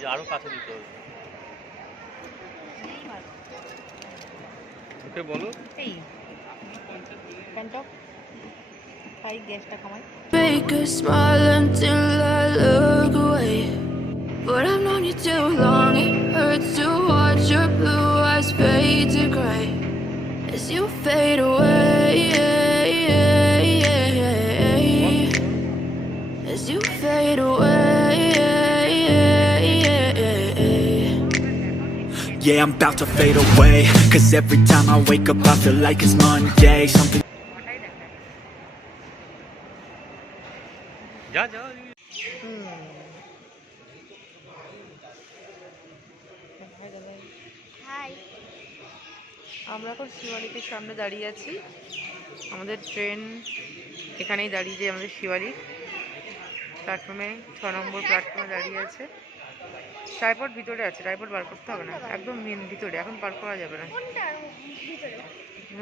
যে আরো কাছে দিতে হবে। ওকে বলো এই প্যান্টক খাই গ্যাসটা কমাই। Make a smile until I look away, but I've known you too long. It hurts to watch your blue eyes fade to gray as you fade away, as you fade away. Yeah, I'm about to fade away, 'cause every time I wake up I feel like it's Monday. Something যা যা। আমরা এখন শিওয়ালিকের সামনে দাঁড়িয়ে আছি। আমাদের train এখানেই দাঁড়িয়ে, আমাদের শিওয়ালিক প্ল্যাটফর্মে 6 নম্বর প্ল্যাটফর্মে দাঁড়িয়ে আছে। ট্রাইপড ভিতরে আছে, ট্রাইপড বার করতে হবে না, একদম মেন ভিতরে, এখন পার করা যাবে না।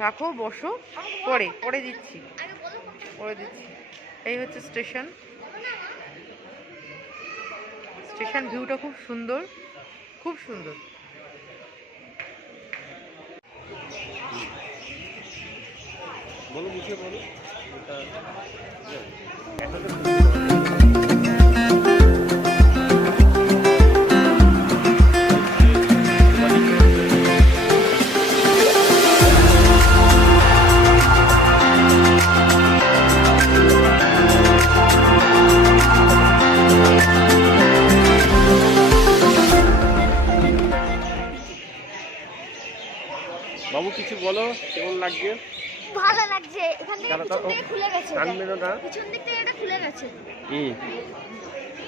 রাখো, বসো, পরে দিচ্ছি। এই হচ্ছে স্টেশন। ভিউটা খুব সুন্দর, খুব সুন্দর। বলো, বুঝিয়ে বলো। বাবু কিছু বলো, কেমন লাগছে? ভালো লাগছে। এখান থেকে পিছন থেকে খুলে গেছে, পিছন দিক থেকে এটা খুলে গেছে।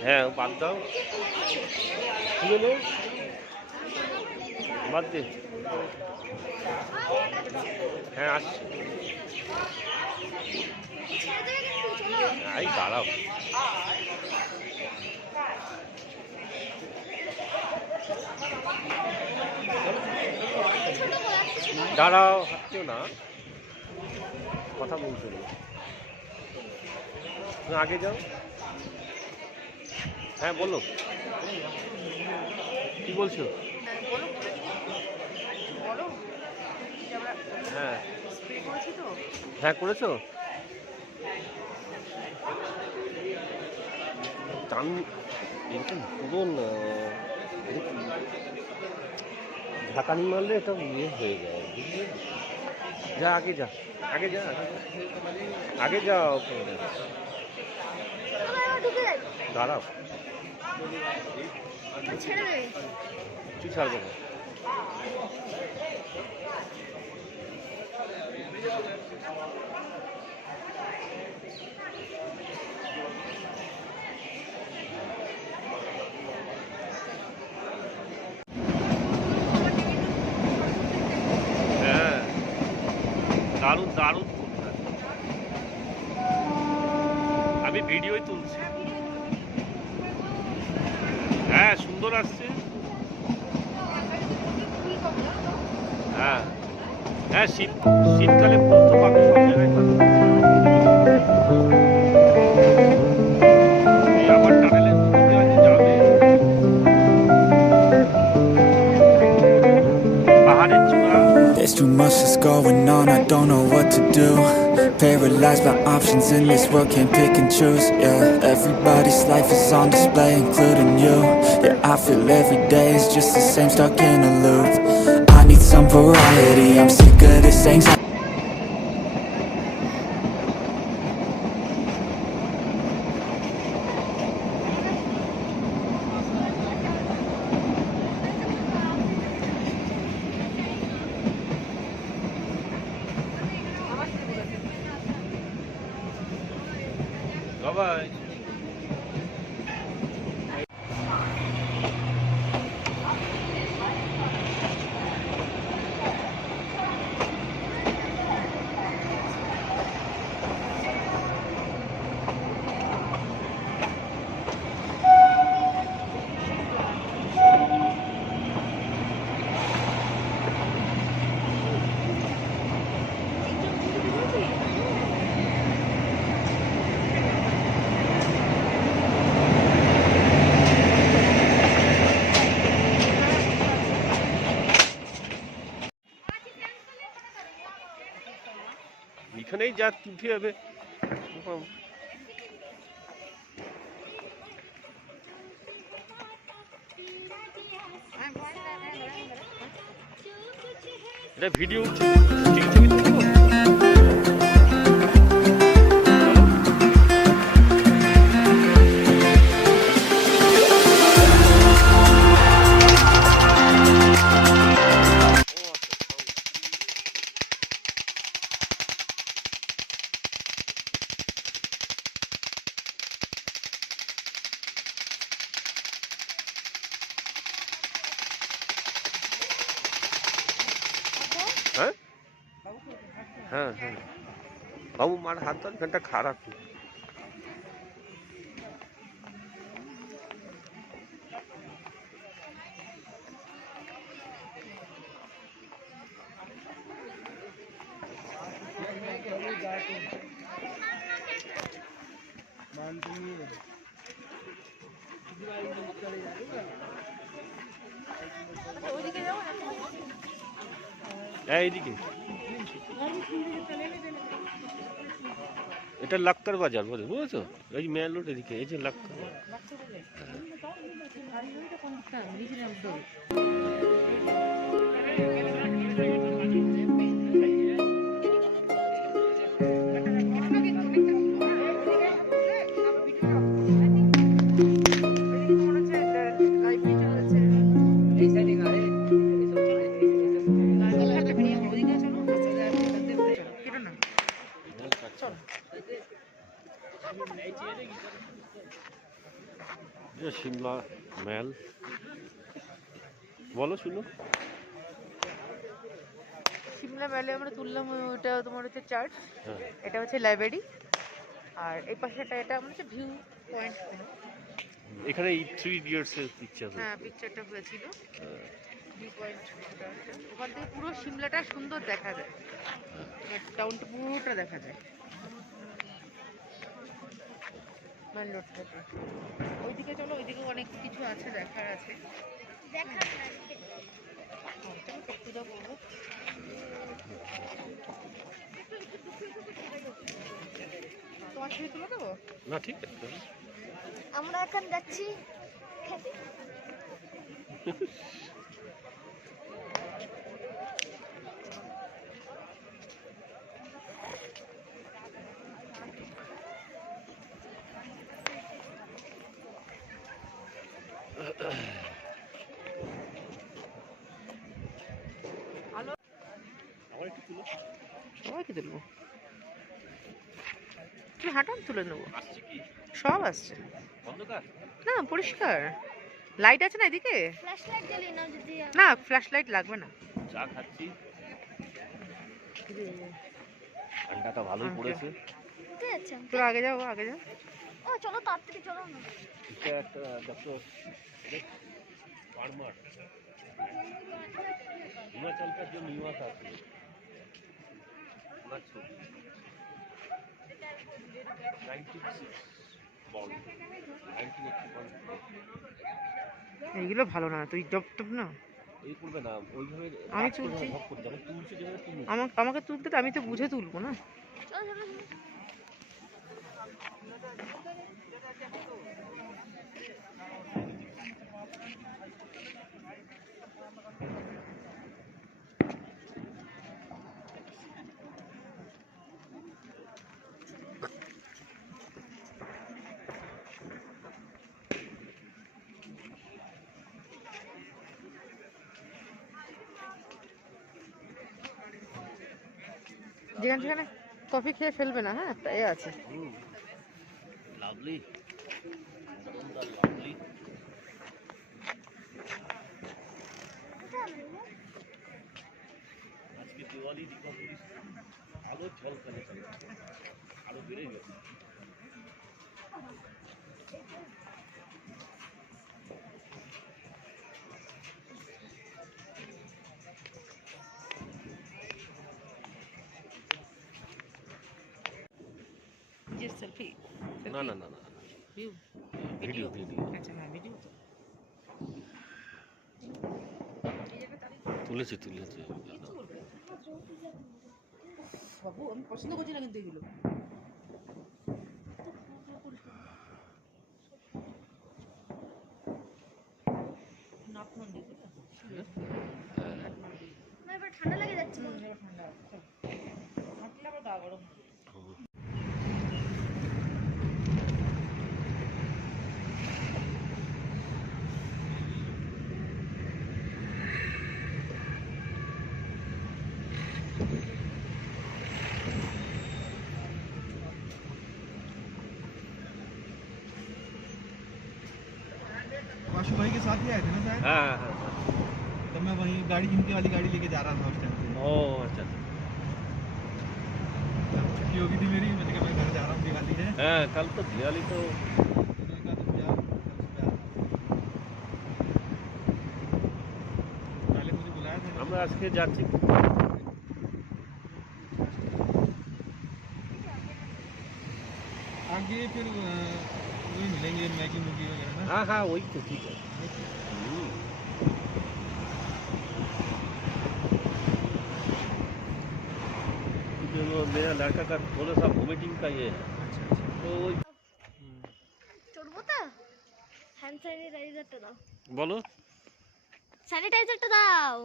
হ্যাঁ, বাদ দাও, খুলে নে, বাদ দে। হ্যাঁ, আসছি। এই দাঁড়াও, দাঁড়াও, হাঁটছেও না, কথা বলছো না, তুমি আগে যাও। হ্যাঁ বলো, কি বলছো? হ্যাঁ হ্যাঁ, করেছো? টান এরকম পুরো ঢাকানি মারলে এটা ইয়ে হয়ে যায়, বুঝলি? যা আগে যা, আগে যা, আগে যাও। দাঁড়াও, তুই ছাড়বে না। হ্যাঁ, দারুণ দারুণ, আমি ভিডিওই তুলছি। হ্যাঁ, সুন্দর আসছে। হ্যাঁ হ্যাঁ, শীতকালে ফুল তো পাবে, সব জায়গায় পাবে। আবার টানেলের মধ্যে যাবে, পাহাড়ের চূড়া। there's too much that's going on, I don't know what to do. Paralyzed by options in this world, can't pick and choose. Yeah, everybody's life is on display, including you. Yeah, I feel every day is just the same, stuck in a loop. I need some variety, I'm sick of this anxiety. Bye-bye. এই যা উঠে যাবে। এটা video ছবি তুলবো। হ্যাঁ হ্যাঁ হ্যাঁ বাবু মার হাত ধর, ফ্যানটা খারাপ। এইদিকে এটা লাক্কার বাজার বলে, বুঝেছো? এই মেন রোড এদিকে, এই যে লাক্কার সিমলা মেল। বলো শুনো। সিমলা মেলে আমরা তুললাম, ওটা তোমার হচ্ছে চার্চ, এটা হচ্ছে লাইব্রেরি, আর এই পাশেটা এটা আমার হচ্ছে ভিউ পয়েন্ট। এখানে 3 ইডিয়টস এর পিকচার। হ্যাঁ, পিকচারটা হয়েছিল ভিউ পয়েন্ট। ওখান থেকে পুরো সিমলাটা সুন্দর দেখা যায়, টাউনটা পুরোটা দেখা যায় মেন রোড থেকে। ওইদিকে চলো, ওইদিকে অনেক কিছু আছে, দেখার আছে। কতটা বলবো, তোমার ছবি তুলে দেবো না? ঠিক আছে, আমরা এখন যাচ্ছি সবাইকে তুলবো। তুমি হাঁটান, তুলে নেবো। সব আসছে না, পরিষ্কার। লাইট আছে না এদিকে? ফ্ল্যাশ লাইট জ্বালিয়ে নাও যদি। না, ফ্ল্যাশ লাইট লাগবে না। চা খাচ্ছি, ঠান্ডাটা ভালোই পড়েছে। কোথায় যাচ্ছ? চলো আগে যাও, আগে যাও। ও চলো তাড়াতাড়ি চলো না। এটা একটা দেখো ফার্মার হিমাচলকার জন্য নিবাস আছে। এইগুলো ভালো না, তুই টপ টপ না। এই করবে না ওইভাবে, আমি তুলছি, আমাকে তুলতে তো আমি তো বুঝে তুলবো না। চলো চলো চলো। যেখানে যেখানে কফি খেয়ে ফেলবে না, হ্যাঁ, একটা এ আছে। লাভলি আজকে দিওয়ালি দীপাবলি আলো ঝলকানে আরো বেড়ে গেছে। সেলফি না না না না, ভিডিও ভিডিও। আচ্ছা, হ্যাঁ, ভিডিও তো তুলেছে। বাবু আমি পছন্দ করছি না কিন্তু এগুলো। নাথ মন্দির না, এবার ঠান্ডা লেগে যাচ্ছে। ঠান্ডা হাঁটলে আবার গা গরম। आशु भाई के साथ ही आए थे ना शायद। हाँ हाँ तो मैं वहीं गाड़ी जिनकी वाली गाड़ी लेके जा रहा था उस टाइम पे। ओ अच्छा जब छुट्टी हो गई थी मेरी, मैंने कहा मैं घर जा रहा हूँ, दिवाली है। हाँ कल तो दिवाली तो मैंने कहा तुम जाओ, कल सुबह आना। पहले मुझे बुलाया था। আমরা আজকে যাচ্ছি। आगे फिर वही मिलेंगे मैगी मुगी वगैरह ना। हाँ हाँ वही तो ठीक है। जो मेरा लड़का का थोड़ा सा वोमिटिंग का ये है तो চড়বো তো? হ্যান্ড স্যানিটাইজারটা দাও, बोलो স্যানিটাইজারটা দাও,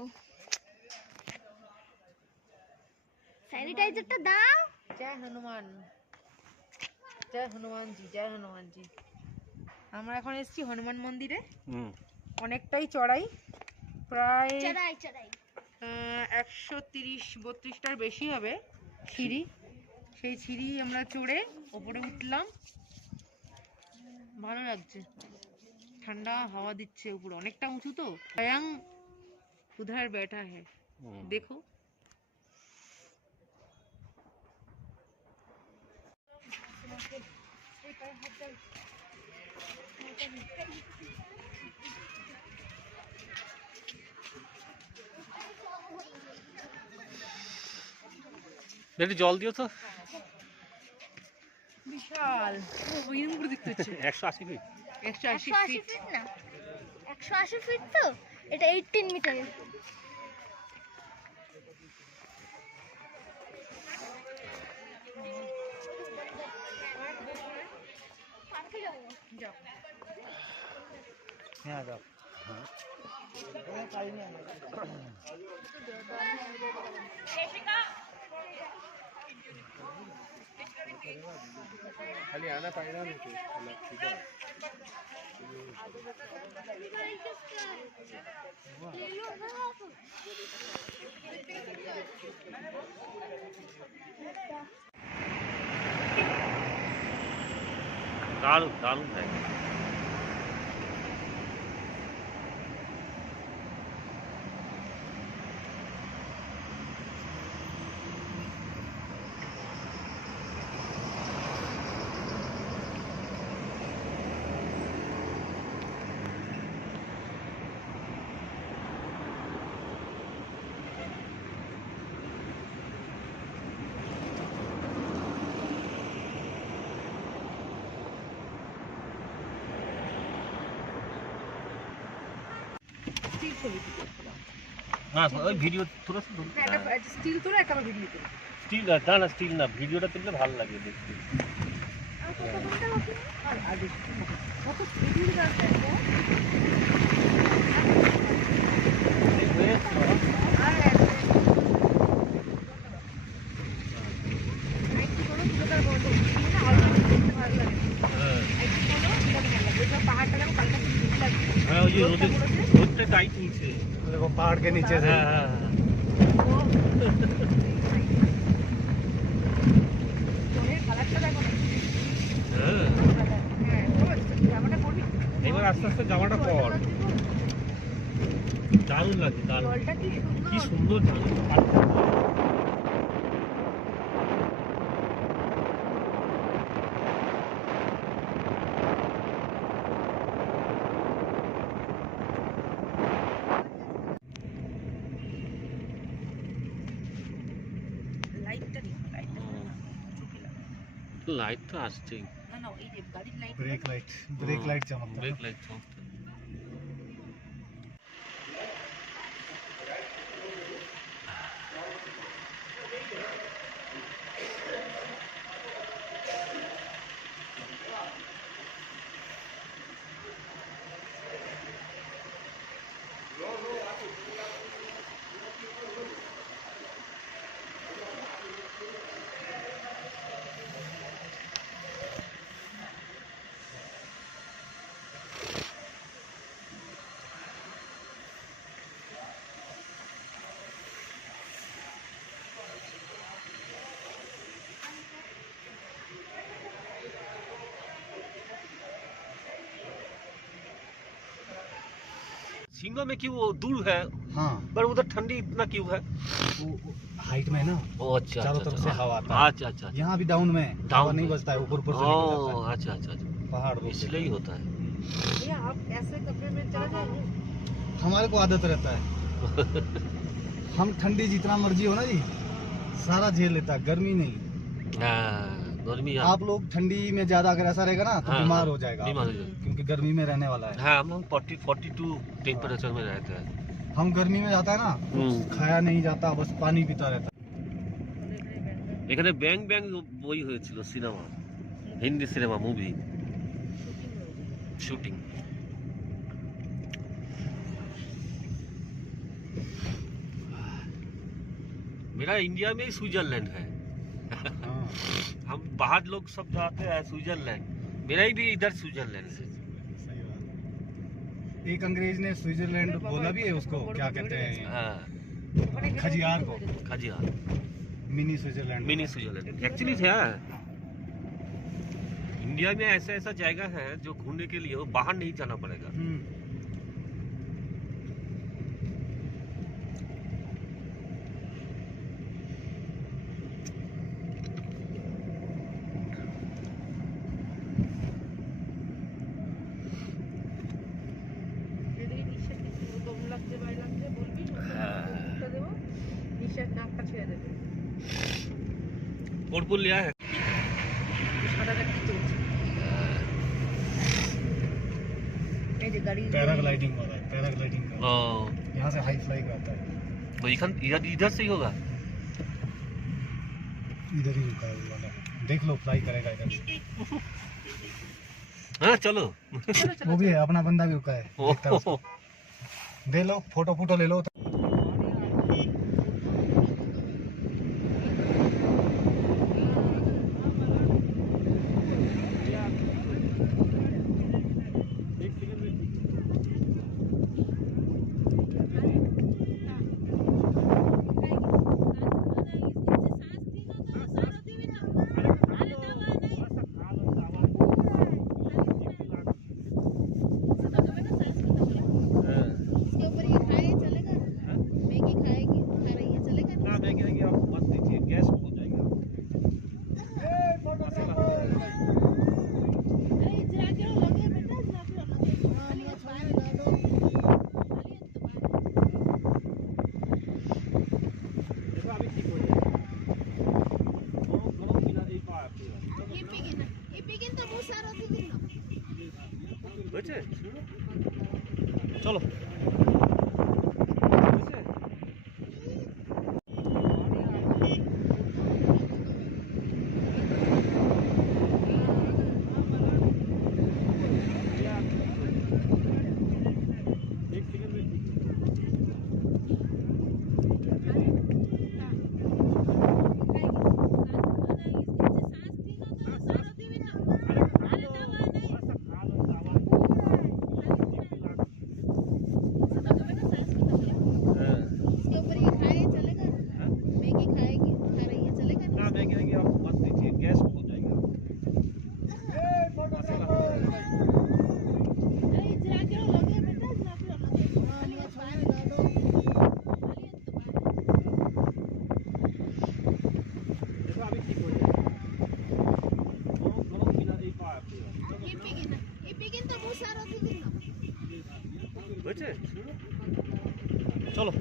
স্যানিটাইজারটা দাও। জয় হনুমান, জয় হনুমানজি, জয় হনুমানজি। আমরা এখন এসেছি হনুমান মন্দিরে। অনেকটাই চড়াই, প্রায় চড়াই চড়াই 130-32টার বেশি হবে সিঁড়ি। সেই সিঁড়ি আমরা চড়ে ওপরে উঠলাম, ভালো লাগছে, ঠান্ডা হাওয়া দিচ্ছে উপরে, অনেকটা উঁচু তো। স্বয়ং উধার बैठा है, দেখো। একটু জল দিও তো। বিশাল ওইরকম করে দেখতে হচ্ছে। 180 ফিট 180 180 ফিট। ফিট না, 180 ফিট তো, এটা 18 মিটার। যাও। यहाँ जाओ। खाली आना पाएगा नहीं तो ठीक है। दारू दारू है। हाँ ওই ভিডিও তোরা একটা স্টিল তোরা একটা ভিডিও তোরা। স্টিল না স্টিল না ভিডিওটা তুললে ভালো লাগে দেখতে। আর দেখো কত ভিডিও গাছ দেখো। আর একটু কোনো কিলোটার বলতো না, অল্প দেখতে ভালো লাগে। হ্যাঁ একটু কোনো কিলোটার ভালো লাগে। এটা পাহাড়টা যেমন কালকে ঠিক লাগছে। হ্যাঁ ওই যে রোদটা টাইট নিচে देखो पहाड़ के नीचे से। হ্যাঁ হ্যাঁ ফোনের কালারটা দেখো না। হ্যাঁ হ্যাঁ তো জামাটা পরবি। এবার আস্তে আস্তে জামাটা পর। দারুণ লাগছে দারুণ। জলটা কি সুন্দর দারুণ। লাইটটা দেখো, লাইটটা চোখে লাগে। লাইট তো আসছেই। না না এই যে গাড়ির লাইট ब्रेक लाइट चमकता है। Break light চমকতে। शिमला में क्यों वो दूर है, हाँ पर उधर ठंडी इतना क्यों है? वो हाइट में है ना, ओ अच्छा चारों अच्छा तरफ से अच्छा हवा आता है। अच्छा अच्छा यहाँ भी डाउन में हवा डाउन नहीं में। बजता है, ऊपर ऊपर से निकल जाता ओ अच्छा अच्छा अच्छा है पहाड़ रोड इसलिए ही होता है। भैया आप ऐसे कपड़े में चले जाएंगे? हमारे को आदत रहता है। हम ठंडी जितना मर्जी हो ना जी, सारा झेल लेता है, गर्मी नहीं। हाँ, गर्मी आप लोग ठंडी में ज्यादा अगर ऐसा रहेगा ना तो हाँ, बीमार हाँ, हो जाएगा, बीमार हो जाएगा। क्योंकि गर्मी में रहने वाला है। हाँ, हम लोग 42 टेम्परेचर में रहते हैं। हम गर्मी में जाता है ना, খায়া नहीं जाता, बस पानी पीता रहता है। এখানে ব্যাং ব্যাং বই হয়েছিল, cinema, Hindi cinema movie shooting. मेरा इंडिया में ही स्विट्जरलैंड है। हाँ, हम बाहर लोग सब जाते हैं स्विट्जरलैंड, मेरा भी इधर स्विट्जरलैंड है। सही बात। एक अंग्रेज ने स्विट्जरलैंड बोला भी है उसको, क्या कहते हैं, हाँ, खजियार को, Khajjiar, mini Switzerland. Mini Switzerland actually है। इंडिया में ऐसा ऐसा जगह है जो घूमने के लिए बाहर नहीं जाना पड़ेगा। कोटपुर लिया है। पैराग्लाइडिंग हो रहा है, पैराग्लाइडिंग का। ओ, यहाँ से हाई फ्लाई करता है। तो इधर से ही होगा। इधर ही रुका है वो वाला, देख लो फ्लाई करेगा इधर से। हाँ चलो। वो भी है, अपना बंदा भी रुका है, देखता है उसको। दे लो फोटो फोटो ले लो। इसके ऊपर ये खाए चलेगा? मैगी खाएगी, खा रही है, चलेगा? ना मैगी आप मत दीजिए, गैस हो जाएगा। अरे जरा क्यों लगे बेटा, जरा क्यों लगे? खाली बाहर डालो। देखो अभी ठीक हो जाएगा। वो गरम पिला दे पाए इपिगिन तो बहुत सारा थी ना। বুঝছে চলো। इसके ऊपर ये खाए चलेगा? मैगी खाएगी, खा रही है, चलेगा? ना मैगी आप मत दीजिए, गैस हो जाएगा। अरे जरा क्यों लगे बेटा, जरा क्यों लगे? खाली बाहर डालो। देखो अभी ठीक हो जाएगा। वो गरम पिला दे पाए इपिगिन तो बहुत सारा थी ना। বুঝছে চলো।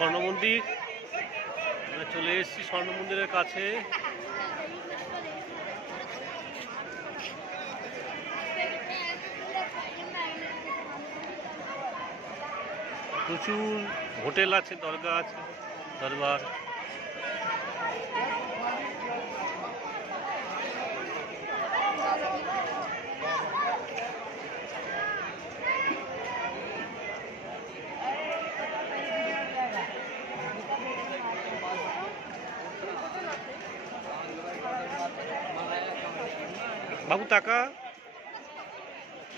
স্বর্ণ মন্দির, আমরা চলে এসেছি স্বর্ণ মন্দিরের কাছে। প্রচুর হোটেল আছে, দরগা আছে, দরবার। বাবু টাকা,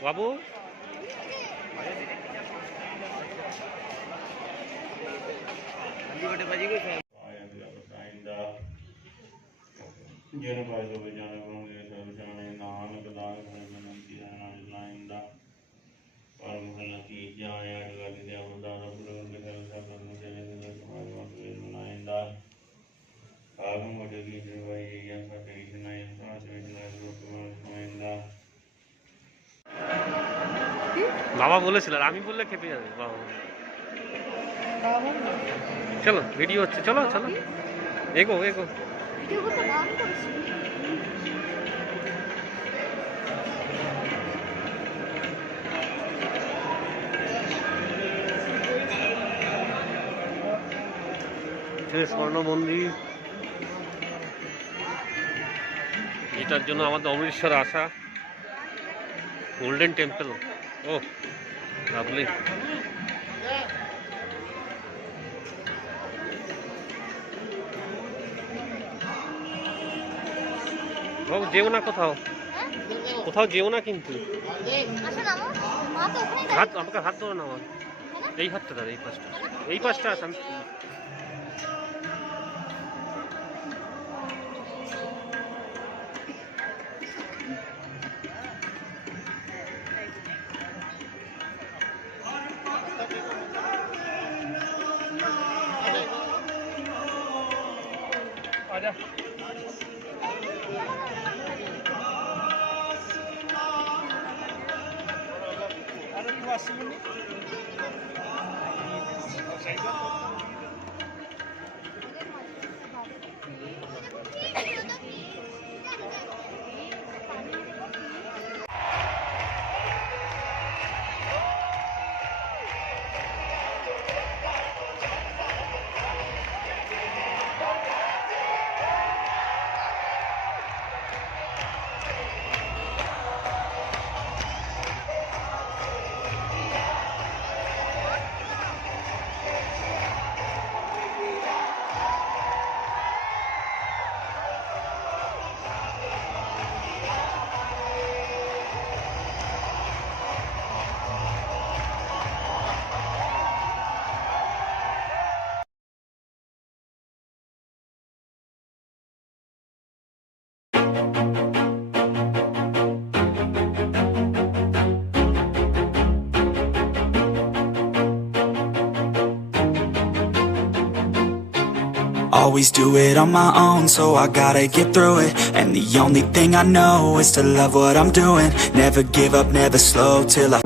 বাবু ਜਨ ਪਾਇ ਹੋਵੇ ਜਨ ਪਾਉਂਦੇ ਸਭ ਜਾਣੇ ਨਾਨਕ ਦਾਨ ਹੋਵੇ ਬੇਨੰਤੀ ਹੈ ਨਾਲ ਲਾਇੰਦਾ ਪਰਮ ਹਲਤੀ ਜਾਣੇ ਅੜਗਾਲੀ ਦੇ ਅਵਦਾਨ ਪੁਰਬ ਦੇ ਹਰ ਸਭ ਨੂੰ ਦੇ ਦੇ ਸਮਾਜ ਮਤਵੇ ਮਨਾਇੰਦਾ ਆਗਮ ਮੋਟੇ ਕੀ ਜਵਾਈ ਜਾਂ ਫਤਿਹ ਜਨਾਈ ਸਾਥ ਵਿੱਚ ਨਾ ਰੂਪ ਮਨਾਇੰਦਾ। বাবা বলেছিল, আর আমি বললে খেপে যাবে বাবা। চলো ভিডিও হচ্ছে, চলো চলো এগো এগো। ভিডিও করতে বারণ করেছি। স্বর্ণ মন্দির, এটার জন্য আমাদের অমৃতসর আসা। গোল্ডেন টেম্পল, ও লাভলি। বাবু যেও না কোথাও, কোথাও যেও না কিন্তু। আসো নামো, মা তো ওখানে হাত, আমাকে হাত ধরো না আমার, এই হাতটা ধরো, এই পাশটা, এই পাশটা আছে। আমি Always do it on my own, so I gotta get through it. And the only thing I know is to love what I'm doing. Never give up, never slow till I